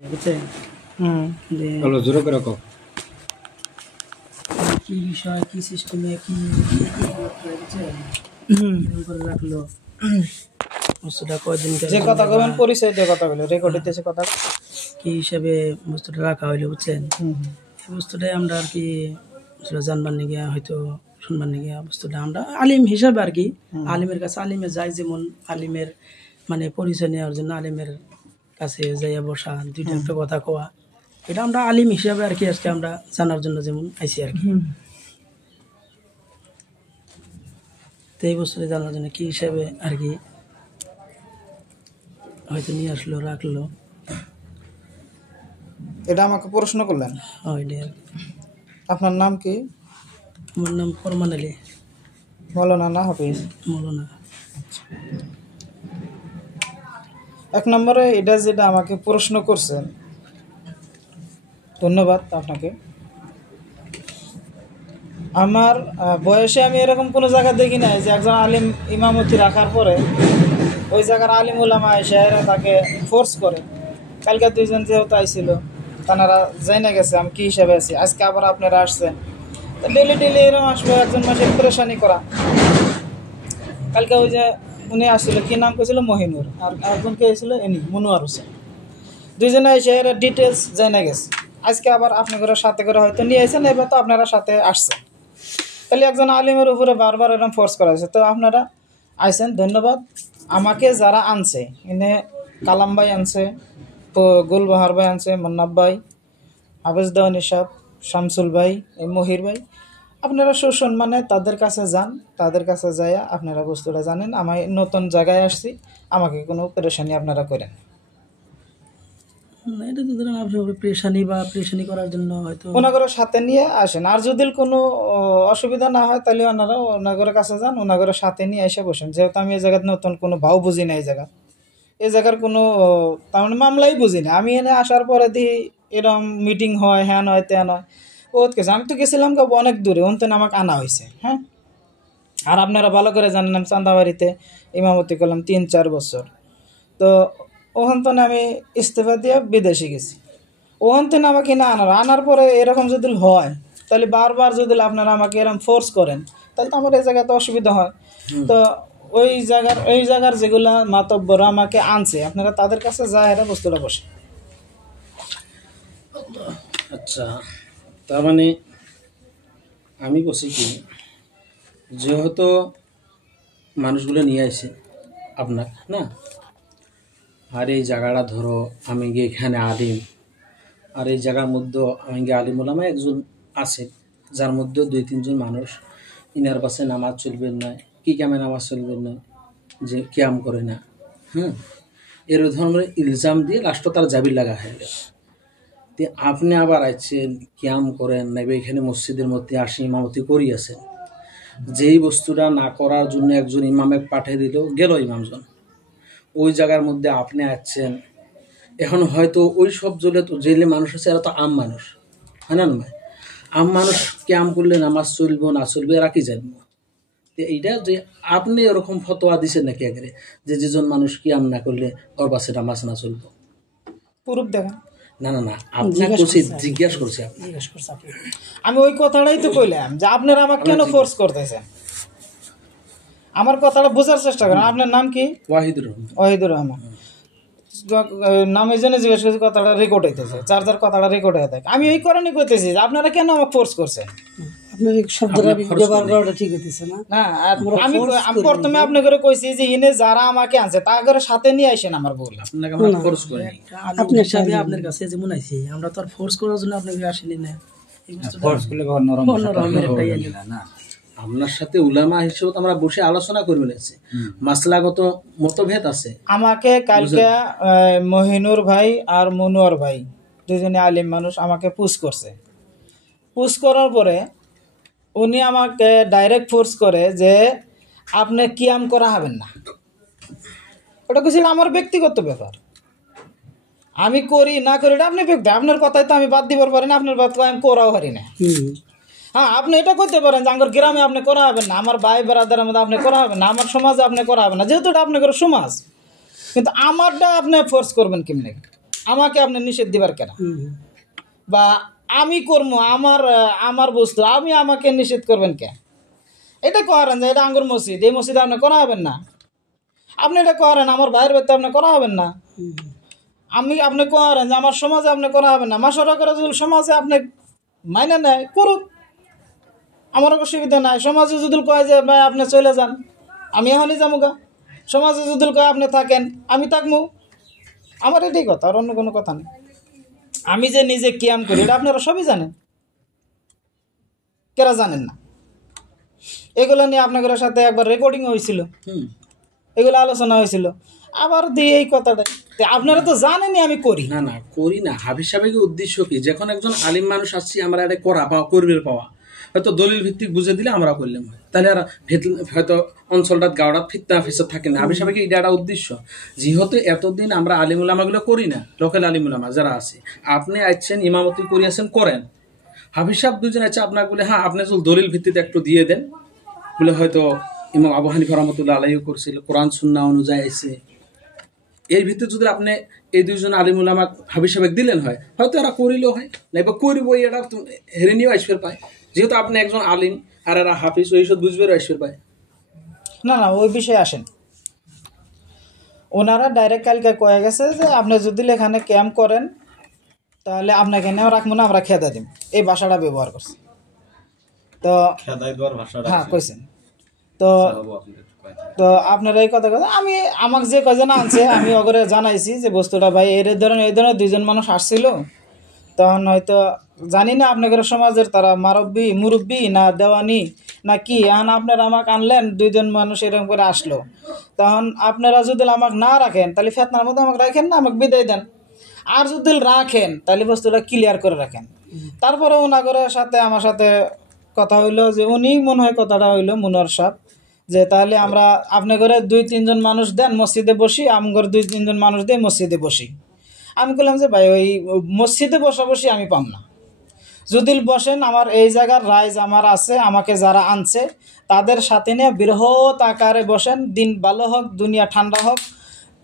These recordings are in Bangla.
বুঝছেন? যে হলো জোরে করে কও। কি বিষয়, কি সিস্টেমে, কি বুঝছেন? এরকম করে রাখলো বস্তুটা কয়দিন যে কথা কবেন পরিচয় দিয়ে কথা বলে রেকর্ড হইতেছে কথা কি হিসাবে বস্তুটা রাখা হইলো বুঝছেন। এই বস্তুটাই আমরা আর কি জানবার নিয়ে হয়তো শুনবার নিয়ে বস্তুটা আমরা আলিম হিসাবে আর কি আলিমের কাছে আলিমে যাই, যেমন আলিমের মানে পরিচয় নেওয়ার জন্য আলিমের কাছে যাইয়া বসা, দুইটা একটা কথা কোয়া, এটা আমরা আলিম হিসাবে আর কি আজকে আমরা জানার জন্য যেমন আইছি আর কি। তো এই বস্তুটা জানার জন্য কি হিসাবে আর কি হয়তো নিয়ে আসলো, রাখলো। এটা আমাকে প্রশ্ন করলেন। এটাই আর কি। আপনার নাম কি? আমার নাম ফরমান আলী মৌলানা না হাফিজ মৌলানা। এক নম্বরে এটা যেটা আমাকে প্রশ্ন করছেন, ধন্যবাদ আপনাকে। আমার বয়সে আমি এরকম কোনো জায়গা দেখি নাই যে একজন আলিম ইমামতি রাখার পরে ওই জায়গার আলিম উলামা এসে তাকে ফোর্স করে। কালকে দুইজন যেহেতু আইছিল, তারা জেনে গেছে আমি কী হিসাবে আছি, আজকে আবার আপনারা আসছেন, তো ডেলি ডেলি এরকম আসবো একজন মাসের পরেশানি করা। কালকে ওই যে উনি আসছিল, কী নাম করেছিল, মহিনুর, আর একজনকে এসেছিল এনি মনোয়ার হোসেন, দুইজনে এসে এরা ডিটেলস জেনে গেছে। আজকে আবার আপনাদের সাথে করে হয়তো নিয়ে এসেছেন, এবার তো আপনারা সাথে আসছেন, তাহলে একজন আলিমের উপরে বারবার এরকম ফোর্স করা হয়েছে। তো আপনারা আইসেন, ধন্যবাদ। আমাকে যারা আনছে, এনে কালাম ভাই আনছে, গুলবাহার ভাই আনছে, মন্নাব ভাই, হাফেজ দেওয়ান ইসাব, শামসুল ভাই, মহির ভাই, আপনারা সুসম্মানে তাদের কাছে যান, তাদের কাছে যাইয়া আপনারা বস্তুটা জানেন। আমি নতুন জায়গায় আসছি, আমাকে কোনো পেরেশানি আপনারা করেন না, এটা তো ধরেন আপনার প্রেশানি করার জন্য হয়তো ওনাগরের সাথে নিয়ে আসেন। আর যদি কোনো অসুবিধা না হয় তাহলে ওনারা ওনাগরের কাছে যান, ওনাগরের সাথে নিয়ে এসে বসেন। যেহেতু আমি এই জায়গার নতুন কোনো ভাও বুঝি না, এই জায়গার কোনো তার মানে মামলাই বুঝি না। আমি এনে আসার পরে দিই এরকম মিটিং হয়, হ্যাঁ নয় তেন হয়, বহুত কিছু। আমি তো গেছিলাম অনেক দূরে, ওনতেন আমাকে আনা হয়েছে। হ্যাঁ, আর আপনারা ভালো করে জানেন আমি চান্দাবাড়িতে ইমামতি করলাম 3-4 বছর। তো ওখান থেকে আমি ইস্তফা দিয়ে বিদেশে গেছি। ওখান থেকে আমাকে না আনার পরে এরকম যদি হয়, তাহলে বারবার যদি আপনারা আমাকে এরকম ফোর্স করেন, তাহলে তো আমার এই জায়গাতে অসুবিধা হয়। তো এই জায়গার যেগুলা মাতব্বর আমাকে আনছে, আপনারা তাদের কাছে যায় এরা বস্তুটা বসে। আচ্ছা, তার মানে আমি বলছি কি, যেহেতু মানুষগুলো নিয়ে আসে আপনার না, আর এই জায়গাটা ধরো আমি গিয়ে এখানে আলিম, আর এই জায়গার মধ্যে আমি গিয়ে আলিম ওলামা একজন আছে, যার মধ্যে 2-3 জন মানুষ ইনার পাশে নামাজ চলবেন না, কি কামে নামাজ চলবেন না, যে ক্যাম করে না, এর ধরনের ইলজাম দিয়ে লাস্টে তার জাবির লাগা হয়ে গেল। তো আপনি আবার আছেন ক্যাম করেন না, এখানে মসজিদের মধ্যে আসি ইমামতি করিয়াছেন, যেই বস্তুটা না করার জন্য একজন ইমামে পাঠিয়ে দিল, গেল ইমামজন, ওই জায়গার মধ্যে আপনি আছেন। এখন হয়তো ওই সব জেলে মানুষ আছে, এরা তো আম মানুষ, হয় না ভাই? আম মানুষ ক্যাম করলে নামাজ চলবো না চলবে এরা কি জানবো? এইটা যে আপনি ওরকম ফতোয়া দিচ্ছেন নাকি আগে যে যেজন মানুষ ক্যাম না করলে ওর পাশে নামাজ না চলবো? পুরুপ দেখা না না না, আপনার জিজ্ঞাসা করছি আমি ওই কথাটাই তো কইলাম যে আপনারা আমাকে কেন ফোর্স করতেছেন। আমার কথাটা বোঝার চেষ্টা করেন। আপনার নাম কি? ওয়াহিদুর রহমান। নাম এই জন্য জিজ্ঞেস করছি, কথাটা রেকর্ড হইতেছে, যার কথাটা রেকর্ড হয়ে থাকে। আমি এই কারণে করতেছি যে আপনারা কেন আমাকে ফোর্স করছেন। আমি প্রথমে আপনি করে কইছি যে ইনে যারা আমাকে আনছে তাদের সাথে নিয়ে আসেন, আমার বললাম আপনার কাছে যেমন আইছি, আমরা তো আর ফোর্স করার জন্য আপনাকে আসেনি না। আপনার সাথে উলামা হিসেবে আমরা বসে আলোচনা করে নিয়েছি, মাসলাগত মতভেদ আছে। আমাকে কালকে মহিনুর ভাই আর মনোয়ার ভাই দুজনে আলিম মানুষ আমাকে পুশ করছে। পুশ করার পরে উনি আমাকে ডাইরেক্ট ফোর্স করে যে আপনি কিয়াম করা হবেন না। ওটা কিছু আমার ব্যক্তিগত ব্যাপার, আমি করি না করি এটা আপনি ব্যক্তি, আপনার কথাই তো আমি বাদ দিবার পারি না, আপনার বাদ আমি করাও পারি না। হ্যাঁ, আপনি এটা করতে পারেন যে আমার গ্রামে আপনি করা হবেন না, আমার ভাই বেড়াদারের মধ্যে আপনি করা হবেন না, আমার সমাজে আপনি করা হবেন না, যেহেতু এটা আপনার সমাজ। কিন্তু আমারটা আপনি ফোর্স করবেন কেমনি? আমাকে আপনি নিষেধ দিবার কেন? বা আমি করবো আমার বস্তু আমি আমাকে নিষেধ করবেন কেন? এটা করেন যে এটা আঙ্গুর মসজিদ, এই মসজিদে আপনি করা হবেন না। আপনি এটা করেন আমার ভাইয়ের বাড়িতে আপনি করা হবেন না। আপনি করেন যে আমার সমাজে আপনি করা হবেন না। মাসরা করে যদি সমাজে আপনি মাইনে নেয় করুক, আমার অসুবিধা নাই। সমাজে যদি কয় যে ভাই আপনি চলে যান, আমি এখনই যাবো গা। সমাজে যদি কয় আপনি থাকেন, আমি থাকবো। আমার এটাই কথা, আর অন্য কোনো কথা নেই। আমি যে নিজে কিয়াম করি এটা আপনারা সবই জানেন, কেরা জানেন না? এগুলো নিয়ে আপনাদের সাথে একবার রেকর্ডিং হয়েছিল, এগুলো আলোচনা হয়েছিল। আবার দিয়ে এই কথাটাই আপনারা তো জানেনই আমি করি না। না করি না। হাফিজ সাহেবের উদ্দেশ্য কি? যখন একজন আলিম মানুষ আসছি আমরা এটা করা পাওয়া করবে পাওয়া, হয়তো দলিল ভিত্তিক বুঝে দিলে আমরা করলাম, তাহলে আর হয়তো অঞ্চলটা গাওড়া ফিতনা ফেসদ থাকে না। হাফিজ সাহেবের এটা একটা উদ্দেশ্য। যেহেতু এতদিন আমরা আলিম উলামাগুলো করি না, লোকাল আলিম উলামা যারা আছে, আপনি আসছেন ইমামতি করিয়াছেন করেন। হাফিজ সাহেব দুজন আছে আপনাকে বলে হ্যাঁ আপনি যদি দলিল ভিত্তিতে একটু দিয়ে দেন বলে, হয়তো ইমাম আবু হানিফা রহমতুল্লাহ আলাইহি করছিল, কোরআন সুন্নাহ অনুযায়ী আছে, এর ভিতরে যদি আপনি এই দুইজন আলিম উলামা হাফিজ সাহেব দিলেন হয়, হয়তো এরা করিলেও হয় না বা করবো, এটা হেরে নিয়েও আইসবের পায়। যেহেতু আপনি একজন আলিম আর এরা হাফিজ, ওই সব বুঝবেও আইসবের পায়। না ওই বিষয়ে আসেন। ওনারা ডাইরেক্ট কালকে কয়ে গেছে যে আপনি যদি এখানে ক্যাম্প করেন তাহলে আপনাকে নেওয়া রাখবো না, আমরা খেদা দিন। এই ভাষাটা ব্যবহার করছে। তো হ্যাঁ কইছেন। তো আপনারা এই কথা আমি আমাকে যে কজন আনছে আমি ওগরে জানাইছি যে বস্তুটা ভাই এই ধরনের দুইজন মানুষ আসছিল, তখন হয়তো জানি না আপনাদের সমাজের তারা মুরব্বী না দেওয়ানি না কি। এখন আপনারা আমাকে আনলেন, দুইজন মানুষ এরকম করে আসলো, তখন আপনারা যদি আমাকে না রাখেন তাহলে ফেতনার মধ্যে আমাকে রাখেন না, আমাকে বিদায় দেন। আর যদি রাখেন তাহলে বস্তুটা ক্লিয়ার করে রাখেন। তারপরে ওনাগরের সাথে আমার সাথে কথা হইলো যে উনি মনে হয় কথাটা হইলো মুনর সাহেব, যে তাহলে আমরা আপনার ঘরে 2-3 জন মানুষ দেন মসজিদে বসি, আমগর 2-3 জন মানুষ দিয়ে মসজিদে বসি। আমি বললাম যে ভাই ওই মসজিদে বসি আমি পাম না। যদি বসেন আমার এই জায়গার রাইজ আমার আছে, আমাকে যারা আনছে তাদের সাথে নিয়ে বৃহৎ আকারে বসেন। দিন ভালো হোক, দুনিয়া ঠান্ডা হোক,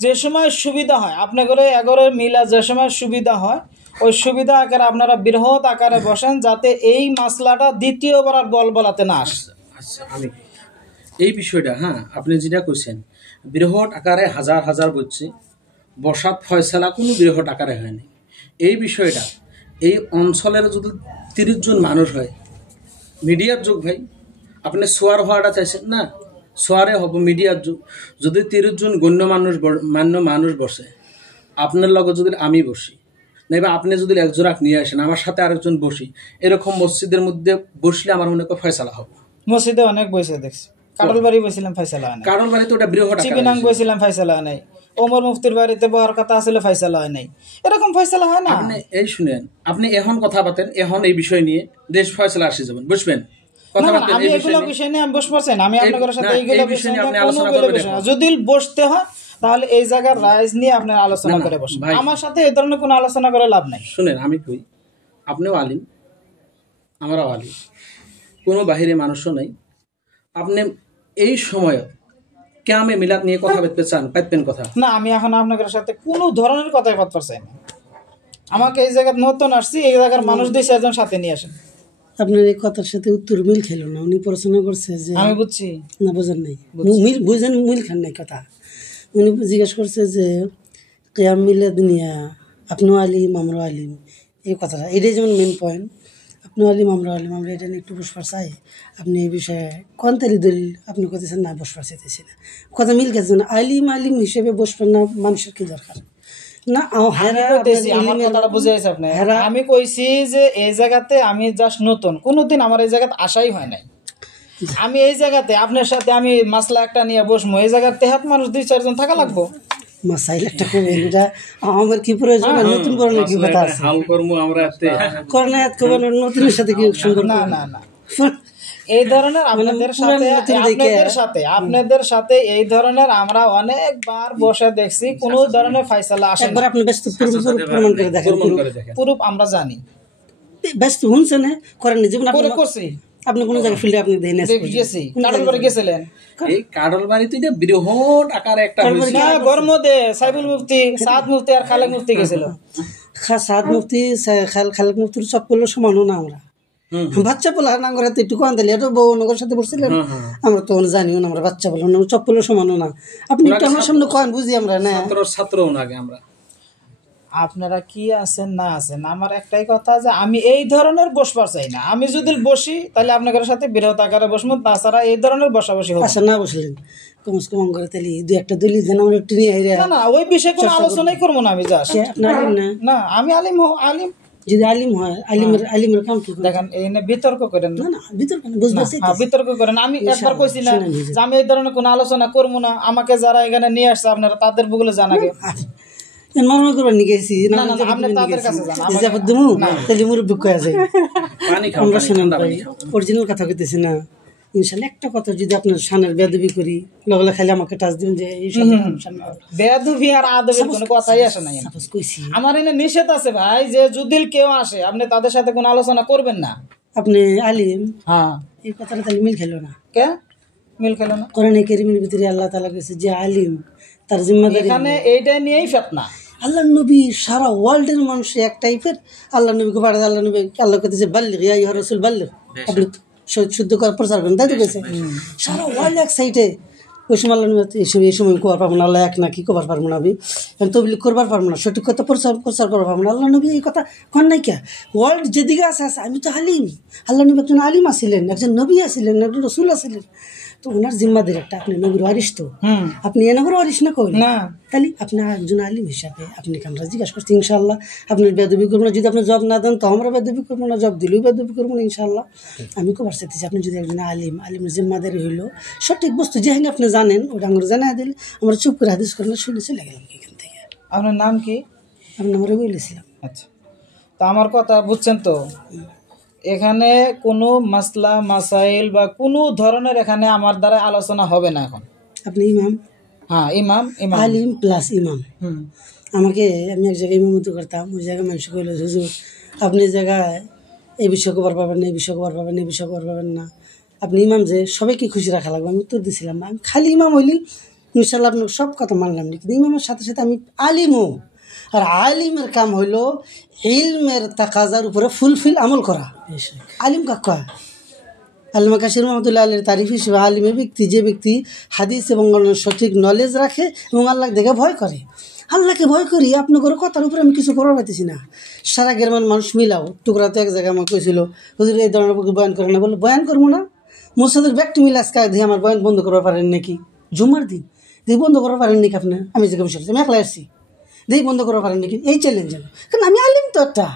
যে সময় সুবিধা হয় আপনার ঘরে এগরে মিলা, যে সময় সুবিধা হয় ওই সুবিধা আকারে আপনারা বৃহৎ আকারে বসেন, যাতে এই মাসলাটা দ্বিতীয়বার আর বলাতে না আসে। আচ্ছা আমি এই বিষয়টা, হ্যাঁ আপনি যেটা কইছেন বৃহৎ আকারে হাজার হাজার বলছে, বসাত ফয়সালা কোনো বৃহৎ আকারে হয়নি। এই বিষয়টা এই অঞ্চলের যদি 30 জন মানুষ হয়, মিডিয়ার যুগ ভাই, আপনি সোয়ার হওয়াটা চাইছেন না, সোয়ারে হব মিডিয়ার যুগ। যদি 30 জন মান্য মানুষ বসে, আপনার লগে যদি আমি বসি, নাইবা আপনি যদি একজোড়া নিয়ে আসেন, আমার সাথে আরেকজন বসি, এরকম মসজিদের মধ্যে বসলে আমার মনে হয় ফয়সালা হবে। মসজিদে অনেক বসে দেখছি, কাটলবাড়ি বসছিলাম ফয়সালা হয় নাই, কাটলবাড়ি তো ওটা বৃহৎ আকারে, চিবিনাং বসছিলাম ফয়সালা হয় নাই, ওমর মুফতির বাড়িতে বহার কথা আসলে ফয়সালা হয় নাই, এরকম ফয়সালা হয় না। আপনি এই শুনেন, আপনি এখন কথা বলেন, এখন এই বিষয় নিয়ে দেশ ফয়সালা আসে যাবেন, বুঝবেন কথা বলেন। আমি এগুলো বিষয় নিয়ে আমি বসবো না, আমি আপনাদের সাথে এইগুলো বিষয় নিয়ে আলোচনা করব। যদি বসতে হয় তাহলে এই জায়গার রাইজ নিয়ে আপনারা আলোচনা করে বসেন, আমার সাথে এই ধরনের কোনো আলোচনা করে লাভ নাই। শুনেন আমি কই, আপনিও আলিম আমরাও আলিম, কোনো বাহিরে মানুষও নাই। আপনি এই সময় কেমন মিলাদ নিয়ে কথা বলতে চান, পাইতেন কথা না। আমি এখন আপনাদের সাথে কোনো ধরনের কথাই বলতে চাই না। আমাকে এই জায়গায় নতুন আসছি, এই জায়গার মানুষ 2-4 জন সাথে নিয়ে আসেন। আপনার এই কথার সাথে উত্তর মিল খেলো না। উনি পড়াশোনা করছে যে, আমি বুঝছি না বোঝেন নাই, মিল খান নাই কথা। উনি জিজ্ঞেস করছে যে কিয়াম মিলাদ নিয়া আপনিও আলিম আমরাও আলিম, এই কথাটা এটাই যেমন মেন পয়েন্ট। আপনিও আলিম আমরাও আলিম, আমরা এটা নিয়ে একটু বসবার চাই। আপনি এই বিষয়ে কোনটারি দলিল আপনি করতেছেন না, বসবার চাইতেছি না, কথা মিল গেছে না। আলিম হিসেবে বসবেন না, মানুষের কি দরকার না। আমি কইছি যে এই জায়গাতে আমি জাস্ট নতুন, কোনোদিন আমার এই জায়গাতে আসাই হয় নাই। আমি এই জায়গাতে আপনার সাথে আমি মাসলা একটা নিয়ে বসবো, এই জায়গার তেহাত মানুষ 2-4 জন থাকা লাগবো। মাসাইল একটা করবেন, এটা আমার কি প্রয়োজন? নতুন করণের কি কথা আছে? করণায়াত করবেন নতুনের সাথে কি সুন্দর? না না না, এই ধরনের আপনাদের সাথে এই ধরনের আমরা অনেকবার বসে দেখছি, কোন ধরনের ফয়সালা আসে না। আপনি ব্যস্ত প্রমাণ করে দেখেন, পুরুপ আমরা জানি, ব্যস্ত শুনছেন করেন জীবন করছি আপনি কোন জায়গায় ফিল্ডে আপনি দেন গেছি কাডল বাড়ি গেছিলেন এই কাডল বাড়িতে যে বৃহৎ আকারে একটা হয়েছিল না গরমদে সাইবুল মুফতি সাদ মুফতি আর খালেক মুফতি গেছিল সাদ মুফতি খালেক মুফতির সব করলো সমানও না আমরা বাচ্চা বলা না করে একটু কান দিলে এটা বউ নগর সাথে পড়ছিলেন আমরা তো জানিও না আমরা বাচ্চা বলো না সব করলো সমানও না আপনি একটু আমার সামনে কান বুঝি আমরা না ছাত্র আগে আমরা আপনারা কি আছেন না আছেন আমার একটাই কথা যে আমি এই ধরনের বসবার চাই না আমি যদি বসি তাহলে আপনাদের সাথে বৃহৎ আকারে বসবো তাছাড়া এই ধরনের বসাবসি হবে আচ্ছা না বসলেন কমস কম করে তাহলে দুই একটা দলি দেন আমরা একটু নিয়ে আইরা না ওই বিষয়ে কোনো আলোচনাই করবো না আমি জাস্ট আপনার না না আমি আলিম যদি আলিম হয় আলিমের কাম কি দেখেন এই বিতর্ক করেন না বিতর্ক না বুঝতেছি বিতর্ক করেন আমি একবার কইছি না যে আমি এই ধরনের কোনো আলোচনা করবো না আমাকে যারা এখানে নিয়ে আসছে আপনারা তাদের বুগলে জানাগে নরমাল করবার নিয়ে গেছি না আপনি তাদের কাছে যান যাবত দিমু তাহলে মুরব্বি বুক কয়া যায় পানি খাও আমরা শুনেন ভাই অরিজিনাল কথা কইতেছি না ইনশাআল্লাহ একটা কথা যদি আপনার শানের বেয়াদবি করি লগলে খালি আমাকে টাচ দিবেন যে এই বেয়াদবি আর আদবের কোনো কথাই আসে না সাপোজ কইছি আমার এনে নিষেধ আছে ভাই যে যদি কেউ আসে আপনি তাদের সাথে কোনো আলোচনা করবেন না আপনি আলিম হ্যাঁ এই কথাটা তাহলে মিল খেলো না কে মিল খেলো না কোরআনে কারীমের ভিতরে আল্লাহ তাআলা কইছে যে আলিম তার জিম্মাদারি এখানে এইটা নিয়েই ফিতনা আল্লাহ নবী সারা ওয়ার্ল্ডের মানুষ এক টাইপের আল্লাহ নবীকে পাঠাতে আল্লাহ নবী আল্লাহ কইতেছে বাল্লিগ ইয়া আইয়ুহার রাসূল বাল্লিগ আপনি শুদ্ধ করে প্রচার করেন তাই তো কইছে সারা ওয়ার্ল্ড এক সাইডে ওই সময় আল্লাহ নবী এই সময় করবার পারবো না আল্লাহ এক না কি করবার পারবো না আমি তবলিগ করবার পারবো না সঠিক কথা প্রচার করবার পারবো না আল্লাহ নবী এই কথা কন নাই কে ওয়ার্ল্ড যেদিকে আছে আমি তো আলিম আল্লাহ নবী একজন আলিম আছিলেন একজন নবী আছিলেন একজন রসুল আছিলেন তো ওনার জিম্মাদারি একটা আপনি নবীর ওয়ারিস তো আপনি এ নগর ওয়ারিস না কই না তাহলে আপনি একজন আলিম হিসাবে আপনি আমরা জিজ্ঞাসা করছি ইনশাআল্লাহ আপনার বেদবি করবো না যদি আপনি জব না দেন তো আমরা বেদবি করবো না জব দিলেও বেদবি করবো না ইনশাআল্লাহ আমি কবার চাইতেছি আপনি যদি একজন আলিমের জিম্মাদারি হইলো সঠিক বস্তু যেখানে আপনি জানেন ওটা আমরা জানাই দিলে আমরা চুপ করে হাদিস করে শুনে চলে গেলাম এখান থেকে আপনার নাম কি আপনার আমরা বলেছিলাম আচ্ছা তো আমার কথা বুঝছেন তো এখানে কোনো মাসলা মাসাইল বা কোনো ধরনের এখানে আমার দ্বারা আলোচনা হবে না এখন আপনি ইমাম হ্যাঁ ইমাম আলিম প্লাস ইমাম আমাকে আমি এক জায়গায় ইমামতি করতাম ওই জায়গায় মানুষ কইল হুজুর আপনি এই জায়গায় এই বিষয় কবার পাবেন না এই বিষয় কবার পাবেন এই বিষয় কবার পাবেন না আপনি ইমাম যে সবাইকে খুশি রাখা লাগবে আমি উত্তর দিয়েছিলাম আমি খালি ইমাম হইলি ইনশাল্লাহ আপনার সব কথা মানলাম না কিন্তু ইমামের সাথে সাথে আমি আলিমও আর আলিমের কাম হইল ইলমের তাকাজার উপরে ফুলফিল আমল করা আলিম কাকা আল্লামা কাশির রহমতুল্লাহ আলীর তারিফ হিসেবে আলিমের ব্যক্তি যে ব্যক্তি হাদিস এবং সঠিক নলেজ রাখে এবং আল্লাহ দেখে ভয় করে আল্লাহকে ভয় করি আপনার ঘরে কথার উপরে আমি কিছু করতে পারতেছি না সারা গ্রামের মানুষ মিলাও টুকরা তো এক জায়গায় আমাকে কইছিল হুজুর এই ধরনের বয়ান করে না বলে বয়ান করবো না মোসাদের ব্যক্তি মিলে আজকে দিয়ে আমার বয়ান বন্ধ করতে পারেন নাকি জুমার দিন দিয়ে বন্ধ করতে পারেন নাকি আপনি আমি যে বসে আমি একলা আসছি দিয়ে বন্ধ করতে পারেন নাকি এই চ্যালেঞ্জ কারণ আমি আলিম তো একটা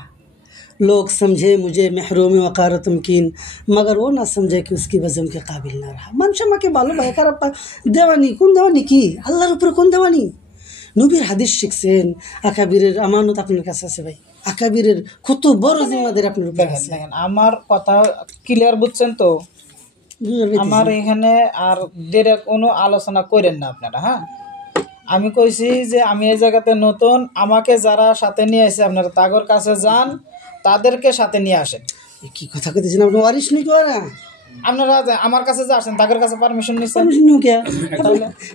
लोग समझे मुझे महरूम वक़ार तमकीन मगर वो ना समझे कि उसकी वज़न के काबिल ना रहा মানুষ আমাকে ভালো ভাই খারাপ দেওয়ানি কোন দেওয়ানি কি আল্লাহর উপরে কোন দেওয়ানি নবীর হাদিস শিখছেন আকাবিরের আমানত আপনার কাছে আছে ভাই আকাবিরের কত বড় জিম্মাদারি আপনার উপরে আছে দেখেন আমার কথা ক্লিয়ার বুঝছেন তো আমার এখানে আর দেরে কোনো আলোচনা করেন না আপনারা হ্যাঁ আমি কইছি যে আমি এই জায়গাতে নতুন আমাকে যারা সাথে নিয়ে আসে আপনারা তাগর কাছে যান তাদেরকে সাথে নিয়ে আসেন কি কথা কইতেছেন আপনি ওয়ারিশ নি কোরা আপনারা আমার কাছে যে আসেন তাগর কাছে পারমিশন নিছেন পারমিশন নিও কে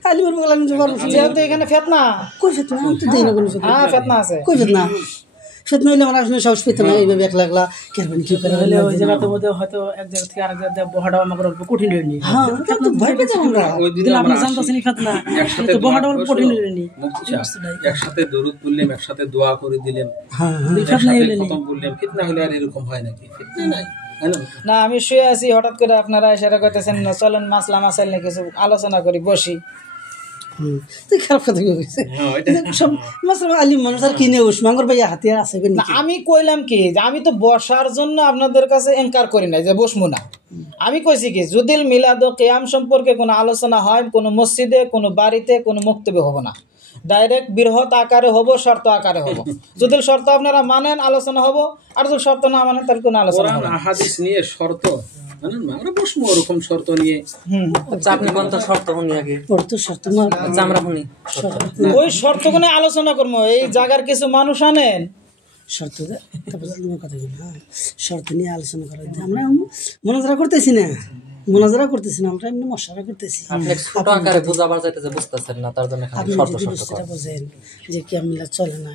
আলিমের বলা আমি পারমিশন যেহেতু এখানে ফিতনা কই ফিতনা আমি তো দেই না কোনো ফিতনা হ্যাঁ ফিতনা আছে কই ফিতনা ফিতনা হইলে আমার আসলে সাহস পেতে না এইভাবে একলা একলা কেরবেন কি করে হলে ওই জায়গাতে মধ্যে হয়তো এক জায়গা থেকে আরেক জায়গায় বহাটাও আমাকে কঠিন হয়ে নি হ্যাঁ তো ভয় পেতে আমরা দিন আপনি জানতেছেন ফিতনা তো বহাটাও কঠিন হয়ে নি একসাথে দরুদ বললাম একসাথে দোয়া করে দিলাম হ্যাঁ ফিতনা হইলে খতম বললাম ফিতনা হইলে আর এরকম হয় নাকি ফিতনা নাই না আমি শুয়ে আছি হঠাৎ করে আপনারা এসে কইতেছেন চলেন মাসলা মাসাইল নিয়ে কিছু আলোচনা করি বসি তুই খারাপ কথা কইছিস সব মাসলা আলিম মানুষ আর কিনে উসমাঙ্গর ভাই হাতিয়ার আছে না আমি কইলাম কি যে আমি তো বসার জন্য আপনাদের কাছে এনকার করি না যে বসমু না আমি কইছি কি যদি মিলাদ ও কিয়াম সম্পর্কে কোনো আলোচনা হয় কোনো মসজিদে কোনো বাড়িতে কোনো বক্তব্য হবে না ডাইরেক্ট বৃহৎ আকারে হব শর্ত আকারে হব যদি শর্ত আপনারা মানেন আলোচনা হব আর যদি শর্ত না মানেন তাহলে কোনো আলোচনা হবে না হাদিস নিয়ে শর্ত জানেন না আমরা বসবো ওরকম শর্ত নিয়ে আচ্ছা আপনি কোন তো শর্ত শুনি আগে তো শর্ত না আচ্ছা আমরা শুনি ওই শর্ত কোনে আলোচনা করবো এই জায়গার কিছু মানুষ আনেন শর্ত তারপর তোমার কথা বলি, হ্যাঁ শর্ত নিয়ে আলোচনা করা, আমরা মোনাজারা করতেছি না, মোনাজারা করতেছি না, আমরা এমনি মশারা করতেছি। আপনি ছোট আকারে বুঝাবার চাইতেছে, বুঝতেছেন না, তার জন্য আপনি যদি বুঝতে বোঝেন যে কিয়াম মিলাদ চলে না,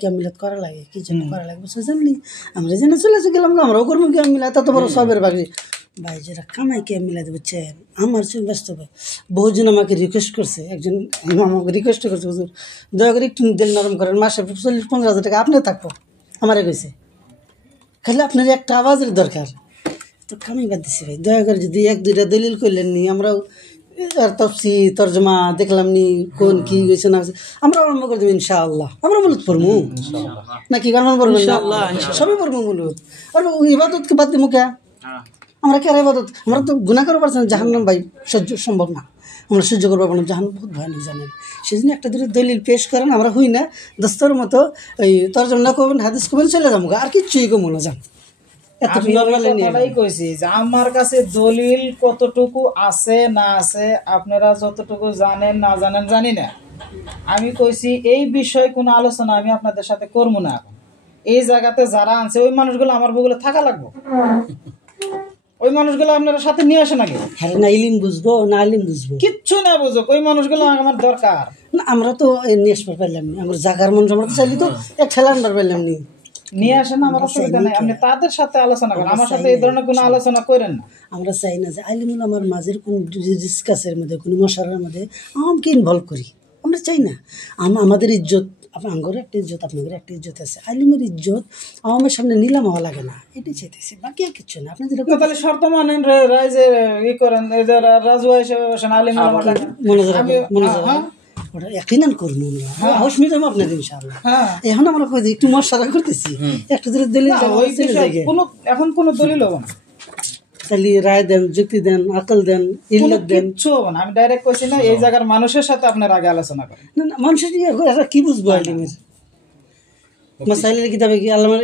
কিয়াম মিলাদ করা লাগে, কি জন্য করা লাগে বুঝতে জানলি, আমরা জেনে চলে গেলাম, আমরাও করবো কিয়াম মিলাদ, তত বড় সবের বাকি ভাই যেটা কামাই কিয়াম মিলাদ বুঝছেন। আমার চোখ ব্যস্ত হবে, বহুজন আমাকে রিকোয়েস্ট করছে, একজন আমাকে রিকোয়েস্ট করছে, হুজুর দয়া করে একটু দিল নরম করেন, মাসে 40-50 হাজার টাকা আপনি থাকবো, আমারে কইছে, খালি আপনার একটা আওয়াজের দরকার, তো কামাই বাদ দিছি ভাই, দয়া করে যদি 1-2টা দলিল করলেন নি, আমরাও আর তফসি তর্জমা দেখলাম নি, কোন কি হয়েছে না হয়েছে, আমরা আরম্ভ করে দেবো ইনশাআল্লাহ, আমরা মূলত পড়বো নাকি গান পড়বো সবই পড়বো মূলত, আর ইবাদতকে বাদ দিব কে, আমরা কে ইবাদত, আমরা তো গুনাহ করতে পারছি না, জাহান্নাম ভাই সহ্য সম্ভব না, আমরা সহ্য করবো না, জাহান্নাম বহুত ভয়ানক জানেন, সেজন্য একটা দুটো দলিল পেশ করেন, আমরা হই না দোস্তর মতো এই তর্জমা করবেন, হাদিস করবেন, চলে যাবো, আর কিচ্ছুই কমো না যান। কইছি যে আমার কাছে দলিল কতটুকু আছে না আছে আপনারা যতটুকু জানেন না জানেন জানি না, আমি কইছি এই বিষয়ে কোনো আলোচনা আমি আপনাদের সাথে করবো না। এখন এই জায়গাতে যারা আনছে ওই মানুষগুলো আমার বগুলো থাকা লাগবে, ওই মানুষগুলো আপনারা সাথে নিয়ে আসেন আগে, না ইলিম বুঝবো না আলিম বুঝবো, কিচ্ছু না বুঝুক, ওই মানুষগুলো আমার দরকার না, আমরা তো নিয়ে আসবার পারলাম নি, আমরা জাগার মন আমরা তো চাইলি তো এক ঠেলা আনবার পারলাম নি, নিয়ে আসেন, আমার অসুবিধা নেই, আপনি তাদের সাথে আলোচনা করেন, আমার সাথে এই ধরনের কোনো আলোচনা করেন না। আমরা চাই না যে আলিমুল আমার মাঝের কোন ডিসকাসের মধ্যে কোনো মশারার মধ্যে আমাকে ইনভলভ করি, আমরা চাই না। আমাদের ইজ্জত, আপনার একটা ইজ্জত, আপনাদের একটা ইজ্জত আছে, আলিমের ইজ্জত আমার সামনে নিলাম হওয়া লাগে না, এটাই চাইতেছি, বাকি আর কিচ্ছু না। আপনি যেটা তাহলে শর্ত মানেন, রাইজে ই করেন, রাজু হিসেবে বসেন, আলিম ওটা একদিন করবো হাউস মিটাম আপনাদের ইনশাআল্লাহ। এখন আমরা একটু মশারা করতেছি, একটু দূরে দলিল এখন কোনো দলিল হবে না, তাহলে রায় দেন, যুক্তি দেন, আকল দেন, ইল্লাত দেন, কিচ্ছু হবে না। আমি ডাইরেক্ট কইছি না, এই জায়গার মানুষের সাথে আপনার আগে আলোচনা করেন। না না, মানুষের কি বুঝবো আলিমের মাসাইলের কিতাবে কি আল্লামার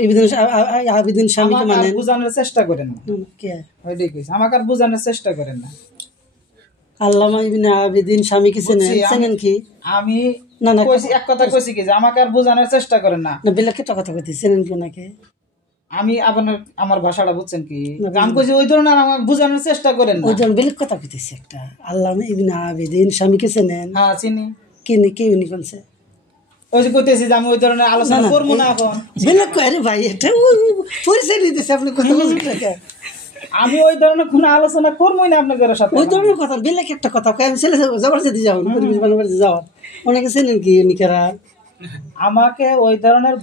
আবিদিন স্বামীকে মানেন, বুঝানোর চেষ্টা করেন না, কে ওইটাই কইছি, আমাকে আর বুঝানোর চেষ্টা করেন না। আল্লামা ইবনে আবিদিন স্বামীকে চেনেন কি? আমি না না কইছি, এক কথা কইছি কি যে আমাকে আর বুঝানোর চেষ্টা করেন না, না বেলা কেটা কথা কইতে চেনেন কি নাকি? আমি আপনার আমার ভাষাটা বুঝছেন কি, আমি কইছি ওই ধরনের আমাকে বুঝানোর চেষ্টা করেন না, ওই ধরনের বেলা কথা কইতেছি একটা। আল্লামা ইবনে আবিদিন স্বামীকে চেনেন? হ্যাঁ চিনি। কে উনি কোনছে? ওই যে কইতেছি যে আমি ওই ধরনের আলোচনা করব না এখন। বেলা কই, আরে ভাই এটা পরিচয় নিতেছে, আপনি কথা বলছেন না, আমি ওই ধরনের কোনো আলোচনা করবই না আপনাদের সাথে। ওই ধরনের কথা বেলা কি একটা কথা কই, আমি ছেলে যাবার যেতে যাও পরিবেশ বানাবার যাওয়ার, অনেকে চেনেন কি উনি কারা? আমাকে ওই ধরনের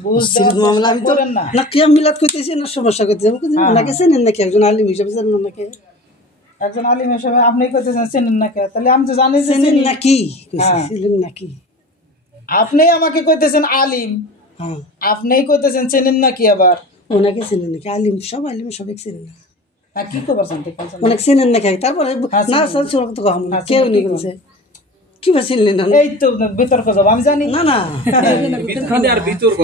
মামলা আমি করেন না, না কিয়াম মিলাদ কইতেছি না সমস্যা কইতেছি, ওনাকে চেনেন নাকি? একজন আলিম হিসেবে চেনেন ওনাকে? একজন আলিম হিসেবে আপনি কইতেছেন চেনেন নাকি? তাহলে আমি তো জানি যে চেনেন নাকি, চেনেন নাকি? আপনি আমাকে কইতেছেন আলিম, হ্যাঁ আপনিই কইতেছেন চেনেন নাকি? আবার ওনাকে চেনেন নাকি? আলিম সব আলিম সবাই চেনেন না, কি করছেন ওনাকে চেনেন নাকি? তারপরে না তো কেউ নি করছে কি ভাবছিলেন? এই তো বিতর্ক যাব, আমি জানি না না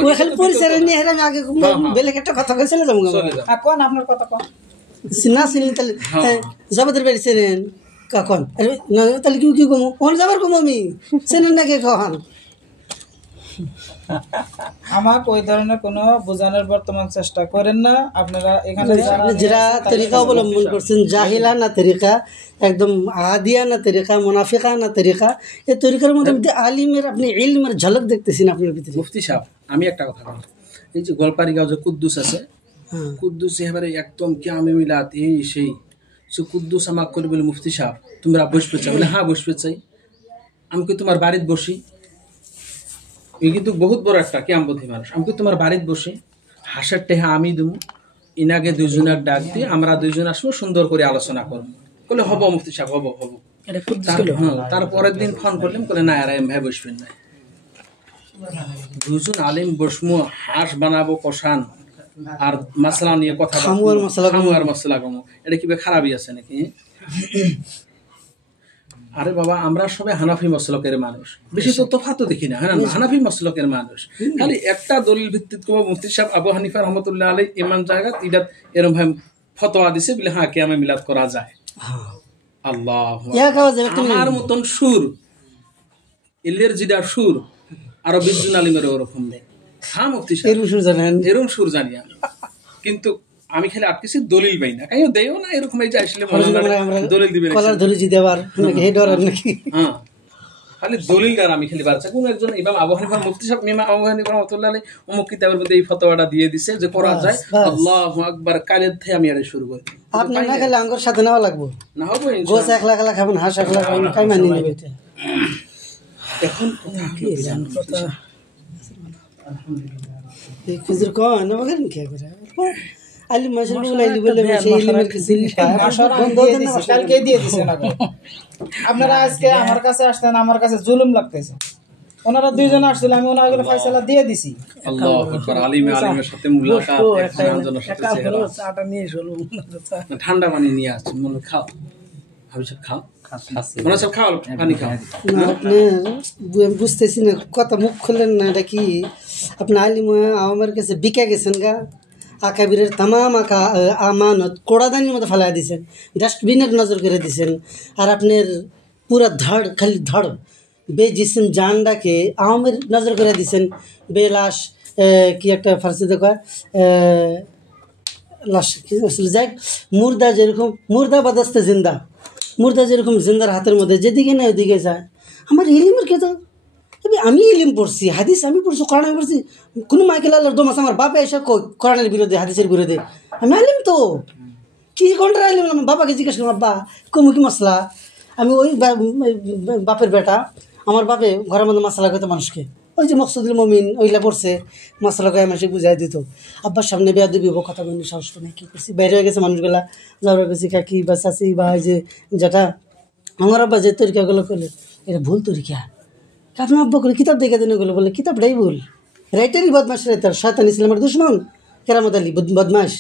ওই খালি পরিচয় নিয়ে আমি আগে বেলেগ একটা কথা কই চলে যাবো। কোন আপনার কথা কোন না চিনলেন তাহলে জবাদের বাড়ি চেনেন কখন? তাহলে কি কমো ওখানে যাবার কমো আমি চেনেন নাকি কখন? আমাকে ওই ধরনের কোনো বোঝানোর বর্তমান চেষ্টা করেন না আপনারা। এখানে যারা তরিকা অবলম্বন করছেন, জাহিলা না তরিকা, একদম আদিয়া না তরিকা, মুনাফিকা না তরিকা, এই তরিকার মধ্যে আলিমের আপনি ইলমের ঝলক দেখতেছেন আপনার ভিতরে। মুফতি সাহেব আমি একটা কথা বলি, এই যে গোলপাড়িগাঁও যে কুদ্দুস আছে, কুদ্দুস এবারে একদম কিয়ামে মিলাদ এই সেই কুদ্দুস আমাক করে বলে মুফতি সাহেব তোমরা বসবে চাই, বলে হ্যাঁ বসবে চাই। আমি কি তোমার বাড়িতে বসি? এই কিন্তু বহুত বড় একটা কিয়ামপন্থী মানুষ। আমি কি তোমার বাড়িতে বসি, হাসের টেহা আমি দেবো, ইনাকে দুইজনের ডাক দিয়ে আমরা দুইজন আসবো, সুন্দর করে আলোচনা করবো। বলে হব মুফতি সাহেব, হব হব। তারপরের দিন ফোন করলাম, বলে না আর ভাই বসবেন না, দুজন আলিম বসমু, হাঁস বানাবো কষান আর মশলা নিয়ে কথা খামুয়ার মশলা কমো, এটা কি খারাপই আছে নাকি? আরে বাবা আমরা সবাই হানাফি মসলকের মানুষ, বেশি তো তফাতও দেখি না, হ্যাঁ হানাফি মসলকের মানুষ। খালি একটা দলিল ভিত্তিতে মুফতি সাহেব আবু হানিফা রহমতুল্লাহ আলাই ইমান জায়গা ইদাত এরকম ভাই ফতোয়া দিছে বলে হ্যাঁ কিয়ামে মিলাদ করা যায়। আল্লাহ আমার মতন সুর ইলের জিডার সুর আরো 20 জন আলিমের ওরকম নেই। হ্যাঁ মুফতি এর সাহেব সুর জানেন এরকম সুর জানি আমি, কিন্তু আমি খালি আটকেছি দলিল পাই না, কেন দেও না এরকম, এই যে আসলে দলিল দিবে কলার ধরেছি দেবার নাকি হে ডরার নাকি হ্যাঁ, খালি দলিলদার আমি খালি বাড়ছে। কোন একজন ইমাম আবু হানিফার মুফতি সাহেব ইমাম আবু হানিফা রাহমাতুল্লাহ আলাইহি অমুক কিতাবের মধ্যে এই ফতোয়াটা দিয়ে দিছে যে করা যায়, আল্লাহু আকবার, কালের থেকে আমি এটা শুরু করি। আপনি না খেলে আঙ্গুর সাথে নেওয়া লাগবো, না হবে গোছ 1 লাখ খাবেন, হাঁস 1 লাখ খাবেন, কাই মানি নেবে এটা। এখন কথা কি জান কথা এই খুজুর কোন আমাকে কি করে আলি মাসের বলে বলে সেই ইলমের কিছু মাশাআল্লাহ কালকে দিয়ে দিছেন আগে। আপনারা আজকে আমার কাছে আসতেন, আমার কাছে জুলুম লাগতেছে। ওনারা দুইজন আসছিল, আমি ওনাদের ফয়সালা দিয়ে দিছি। আল্লাহু আকবার, আলিমের সাথে মুলাকাত, একজনের সাথে চেহারা, চাটা নিয়ে চলো, ঠান্ডা পানি নিয়ে আসছেন, মনে খাও ভাবি সব খাও, মনে সব খাও, পানি খাও। না আপনি বুঝতেছি না, কথা মুখ খুললেন না, এটা কি আপনি আলিম আমার কাছে বিকে গেছেন গা, আকাবিরের তাম আমানত কোড়াদানির মতো ফেলাই দিয়েছেন, ডাস্টবিনের নজর করে দিয়েছেন, আর আপনার পুরা ধড় খালি ধড় বে জিসিম জানটাকে আহমের নজর করে দিয়েছেন, বে লাশ কি একটা ফার্সিতে কয় লাশ কি আসলে যাই মুর্দা, যেরকম মুর্দা বাদাস্তে জিন্দা, মুর্দা যেরকম জিন্দার হাতের মধ্যে যেদিকে না ওদিকে যায়। আমার ইলিমের কে তো আমি ইলিম পড়ছি, হাদিস আমি পড়ছি, কোরআন আমি পড়ছি, কোনো মাইকেল আল্লাহর দোমাস আমার বাপে এসে কোরআনের বিরোধে, হাদিসের বিরোধে, আমি আলিম তো কি ঘন্টার আলিম। আমার বাবাকে জিজ্ঞেস করলাম, আব্বা কমুকি মশলা, আমি ওই বাপের বেটা, আমার বাপে ঘরের মধ্যে মশলা খেতে মানুষকে, ওই যে মকসুদুল মমিন ওইলা পড়ছে, মশলা গায়ে মানুষকে বুঝাই দিত। আব্বার সামনে বেয়া দিবি কথা বলি, সাহস নেই, কী করছি, বাইরে হয়ে গেছে মানুষগুলা, যাওয়ার গেছি কাকি বা চাষি বা ওই যে যেটা আমার আব্বা যে তরিকাগুলো করলে এটা ভুল তরিকা। আপনার আব্বা করে কিতাব দেখে দেন ওগুলো, বলে কিতাবটাই ভুল, রাইটারই বদমাস, রাইটার শয়তান ইসলামের দুশ্মন কেরামত আলী বদমাস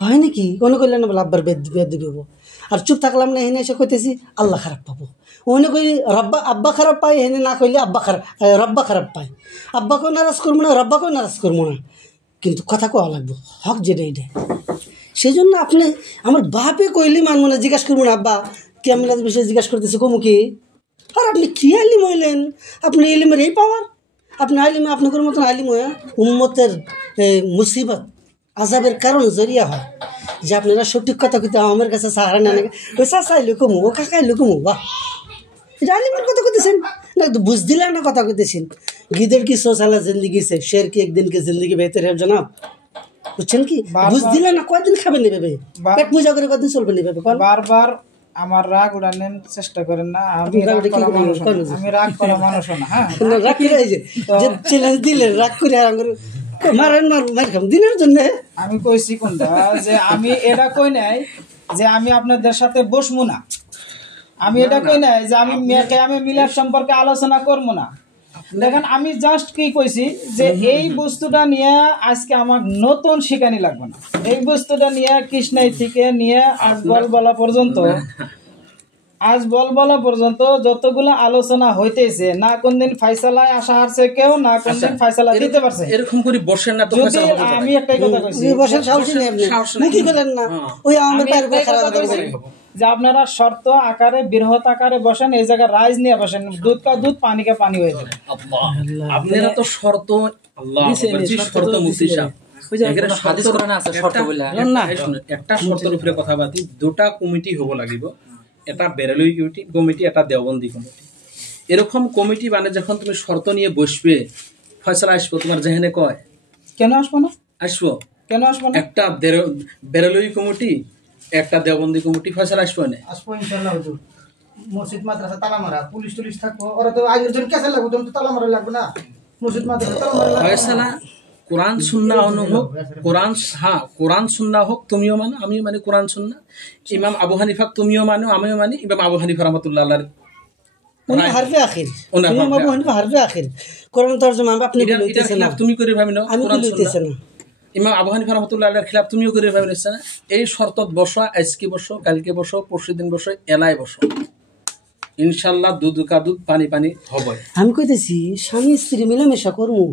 হয় নাকি, কোনো করলেন না, বলে আব্বার বেদ দিবি হবো। আর চুপ থাকলাম না, হেনে এসে কইতেছি আল্লাহ খারাপ পাবো, ওনে কই আব্বা খারাপ পায়, হেনে না কইলে রব্বা খারাপ পায়, আব্বাকেও নারাজ করবো না, রব্বাকেও নারাজ করবো না, কিন্তু কথা কোয়া লাগবো, হক যেটা এটা। সেই জন্য আপনি আমার বাপে কইলে মানবো না, জিজ্ঞাসা করবো না, আব্বা কেমন বিষয়ে জিজ্ঞাসা করতেছে কমুকি, আর আপনি কী আলিম হইলেন, আপনি ইলিমের এই পাওয়ার, আপনি আলিমে আপনাদের মতন আলিম হয়ে উম্মতের মুসিবত আজাবের কারণ জরিয়া হয়, যে আপনারা সঠিক কথা কইতে আমার কাছে সাহারা না নাকি ওই চাচাই লুকুমু, ও কাকাই লুকুমু, বাহ এটা আলিমের কথা কইতেছেন না, তো বুঝ দিলে না কথা কইতেছেন। গিদের কি সোসালা জিন্দগি সে শের কি একদিন কি জিন্দগি বেহতর है জনাব, বুঝছেন কি, বুঝ দিলে না কয়দিন খাবেন এভাবে, পেট পূজা করে কয়দিন চলবেন এভাবে। বারবার আমার রাগ উড়ানোর চেষ্টা করেন না, আমি রাগ করা মানুষ না। হ্যাঁ রাগ করে এই যে চ্যালেঞ্জ দিলেন, রাগ করে আর মারেন মার খাম দিনের জন্য। আমি কইছি কোনটা, যে আমি এটা কই নাই যে আমি আপনাদের সাথে বসবো না, আমি এটা কই নাই যে আমি মিলাদ সম্পর্কে আলোচনা করবো না। দেখেন আমি জাস্ট কি কইছি যে এই বস্তুটা নিয়ে আজকে আমার নতুন শিকানি লাগবে না, এই বস্তুটা নিয়ে কৃষ্ণাই থেকে নিয়ে আজ বল বলা পর্যন্ত যতগুলো আলোচনা হইতেছে, না কোনদিন ফাইসালায় আসা হারছে কেউ, না কোনদিন ফাইসালা দিতে পারছে। এরকম করে বসেন না তো, আমি একটাই কথা কইছি, বসেন সাহসী নেই আপনি, মুখি করেন না, ওই আমার পায়ের উপর খারাপ করে যে আপনারা শর্ত আকারে বৃহৎ আকারে বসেন, এই জায়গায় রাইজ নিয়ে বসেন, দুধ কা দুধ পানি কা পানি হয়ে যাবে। আপনারা তো শর্ত আল্লাহ শর্ত মুফতি সাহেব একটা শর্তের উপরে কথা পাতি, দুটা কমিটি হব লাগিব, এটা বেরেলই কমিটি, এটা দেওবন্দি কমিটি। এরকম কমিটি মানে যখন তুমি শর্ত নিয়ে বসবে, ফয়সালা আসবো তোমার যেখানে কয়, কেন আসবো না, আসবো কেন আসবো না, একটা বেরেলই কমিটি, একটা দেওবন্দি কমিটি, ফয়সালা আসবো না, আসবো ইনশাআল্লাহ হুজুর। মসজিদ মাদ্রাসা তালা মারা, পুলিশ টুলিশ থাকবো, ওরা তো আগের জন কেসে লাগবে, তো তালা মারা লাগবে না, মসজিদ মাদ্রাসা তালা মারা লাগবে। ফয়সালা কোরআন সুন্নাহ অনুভব, কোরআন সুন্নাহ হোক, তুমিও মানো আমিও মানি কোরআন সুন্নাহ, ইমাম আবু হানিফা তুমিও মানো আমিও মানি, ইমাম আবু হানিফা রাহমাতুল্লাহ আলাইহি হারফে আখির, ইমাম আবু হানিফা হারফে আখির, কোরআন তরজমা আপনি বলতেছেন না, তুমি করে ভাবি না, আমি বলতেছেন না, ইমাম আবু হানিফা রাহমাতুল্লাহ আলাইহির খিলাফ তুমিও করে ভাবি না। এই শর্তত বসো, আজকে বসো, কালকে বসো, পরশুদিন বসো, এলাই বসো, ইনশাআল্লাহ দুধ কা দুধ পানি পানি হবে। আমি কইতেছি স্বামী স্ত্রী মিলামেশা করমু,